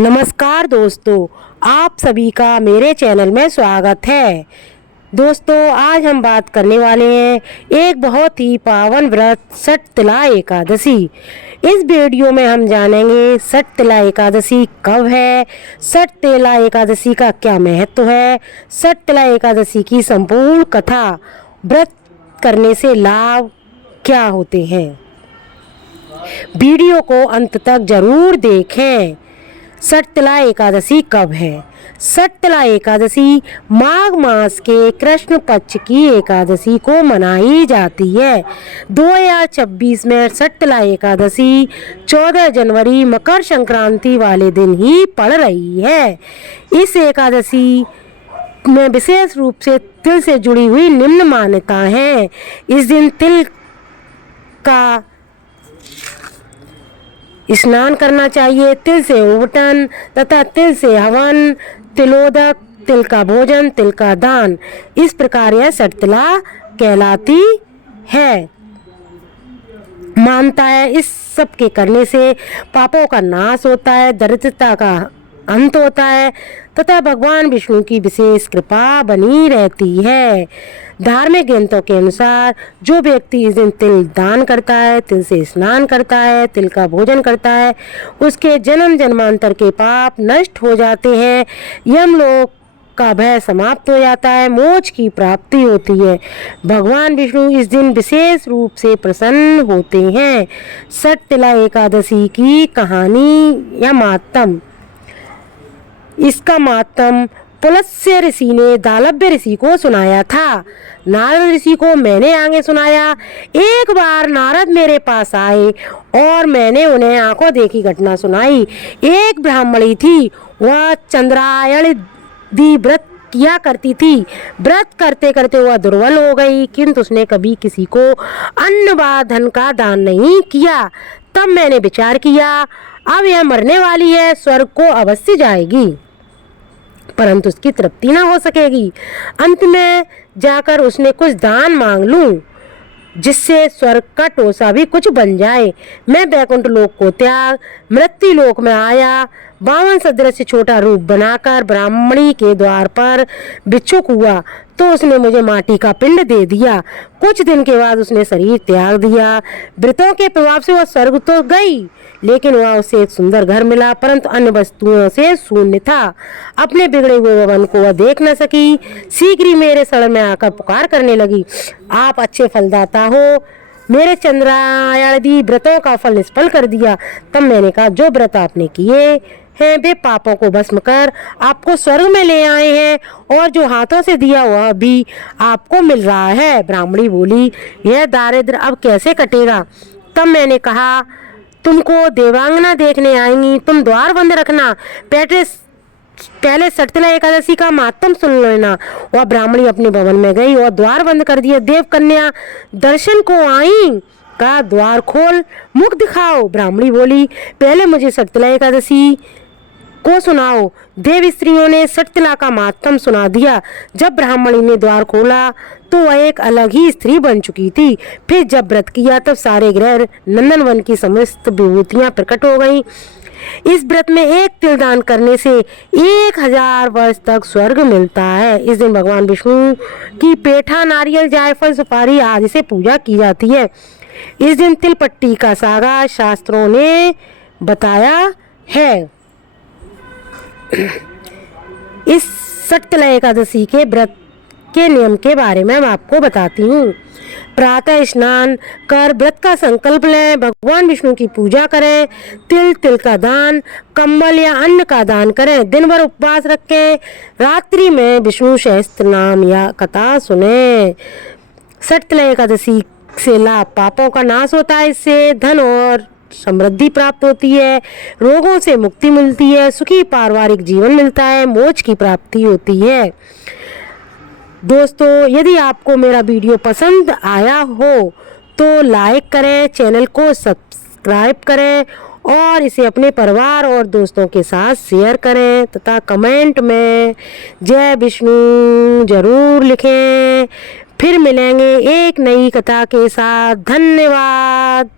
नमस्कार दोस्तों, आप सभी का मेरे चैनल में स्वागत है। दोस्तों, आज हम बात करने वाले हैं एक बहुत ही पावन व्रत षटतिला एकादशी। इस वीडियो में हम जानेंगे षटतिला एकादशी कब है, षटतिला एकादशी का क्या महत्व है, षटतिला एकादशी की संपूर्ण कथा, व्रत करने से लाभ क्या होते हैं। वीडियो को अंत तक जरूर देखें। षटतिला एकादशी कब है? षटतिला एकादशी माघ मास के कृष्ण पक्ष की एकादशी को मनाई जाती है। 2026 में षटतिला एकादशी 14 जनवरी मकर संक्रांति वाले दिन ही पड़ रही है। इस एकादशी में विशेष रूप से तिल से जुड़ी हुई निम्न मान्यता है। इस दिन तिल का स्नान करना चाहिए, तिल से उबटन तथा तिल से हवन, तिलोदक, तिल का भोजन, तिल का दान। इस प्रकार यह षटतिला कहलाती है। मानता है इस सब के करने से पापों का नाश होता है, दरिद्रता का अंत होता है तथा भगवान विष्णु की विशेष कृपा बनी रहती है। धार्मिक ग्रंथों के अनुसार जो व्यक्ति इस दिन तिल दान करता है, तिल से स्नान करता है, तिल का भोजन करता है, उसके जन्म जन्मांतर के पाप नष्ट हो जाते हैं, यमलोक का भय समाप्त हो जाता है, मोक्ष की प्राप्ति होती है। भगवान विष्णु इस दिन विशेष रूप से प्रसन्न होते हैं। षटतिला एकादशी की कहानी या मातम। इसका मातम पुलस्त्य ऋषि ने दालभ्य ऋषि को सुनाया था। नारद ऋषि को मैंने आगे सुनाया। एक बार नारद मेरे पास आए और मैंने उन्हें आंखों देखी घटना सुनाई। एक ब्राह्मणी थी, वह चंद्रायण दी व्रत किया करती थी। व्रत करते करते वह दुर्बल हो गई, किंतु उसने कभी किसी को अन्न व धन का दान नहीं किया। तब मैंने विचार किया, अब यह मरने वाली है, स्वर्ग को अवश्य जाएगी, परंतु उसकी तृप्ति ना हो सकेगी। अंत में जाकर उसने कुछ दान मांग लूं, जिससे स्वर्ग का टोसा भी कुछ बन जाए। मैं बैकुंठ लोक को त्याग मृत्यु लोक में आया। बावन सदृश छोटा रूप बनाकर ब्राह्मणी के द्वार पर भिक्षुक हुआ तो उसने मुझे माटी का पिंड दे दिया। कुछ दिन के बाद उसने शरीर त्याग दिया। व्रतों के प्रभाव से वह स्वर्ग तो गई, लेकिन वहाँ उसे एक सुंदर घर मिला, परंतु अन्य वस्तुओं से शून्य था। अपने बिगड़े हुए भवन को वह देख न सकी। शीघ्र ही मेरे शरण में आकर पुकार करने लगी, आप अच्छे फलदाता हो, मेरे चंद्रायणादि व्रतों का फल निष्फल कर दिया। तब मैंने कहा, जो व्रत आपने किए हैं वे पापों को भस्म कर आपको स्वर्ग में ले आए हैं, और जो हाथों से दिया वह भी आपको मिल रहा है। ब्राह्मणी बोली, यह दारिद्र अब कैसे कटेगा? तब मैंने कहा, तुमको देवांगना देखने आएंगी, तुम द्वार बंद रखना, पहले षटतिला एकादशी का मातम सुन लेना। वह ब्राह्मणी अपने भवन में गई और द्वार बंद कर दिया। देव कन्या दर्शन को आई, कहा, द्वार खोल, मुख दिखाओ। ब्राह्मणी बोली, पहले मुझे षटतिला एकादशी को सुनाओ। देव स्त्रियों ने षटतिला का मातम सुना दिया। जब ब्राह्मणी ने द्वार खोला तो वह एक अलग ही स्त्री बन चुकी थी। फिर जब व्रत किया तब सारे ग्रह नंदनवन की समस्त विभूतियां प्रकट हो गईं। इस व्रत में एक तिल दान करने से 1000 वर्ष तक स्वर्ग मिलता है। इस दिन भगवान विष्णु की पेठा, नारियल, जायफल, सुपारी आदि से पूजा की जाती है। इस दिन तिल पट्टी का सागा शास्त्रों ने बताया है। इस षटतिला एकादशी के व्रत के नियम के बारे में मैं आपको बताती हूँ। प्रातः स्नान कर व्रत का संकल्प लें, भगवान विष्णु की पूजा करें, तिल का दान, कंबल या अन्न का दान करें, दिन भर उपवास रखें, रात्रि में विष्णु सहस्त्र नाम या कथा सुने। षटतिला एकादशी से लाभ, पापों का नाश होता है, इससे धन और समृद्धि प्राप्त होती है, रोगों से मुक्ति मिलती है, सुखी पारिवारिक जीवन मिलता है, मोक्ष की प्राप्ति होती है। दोस्तों, यदि आपको मेरा वीडियो पसंद आया हो तो लाइक करें, चैनल को सब्सक्राइब करें और इसे अपने परिवार और दोस्तों के साथ शेयर करें तथा कमेंट में जय विष्णु जरूर लिखें। फिर मिलेंगे एक नई कथा के साथ। धन्यवाद।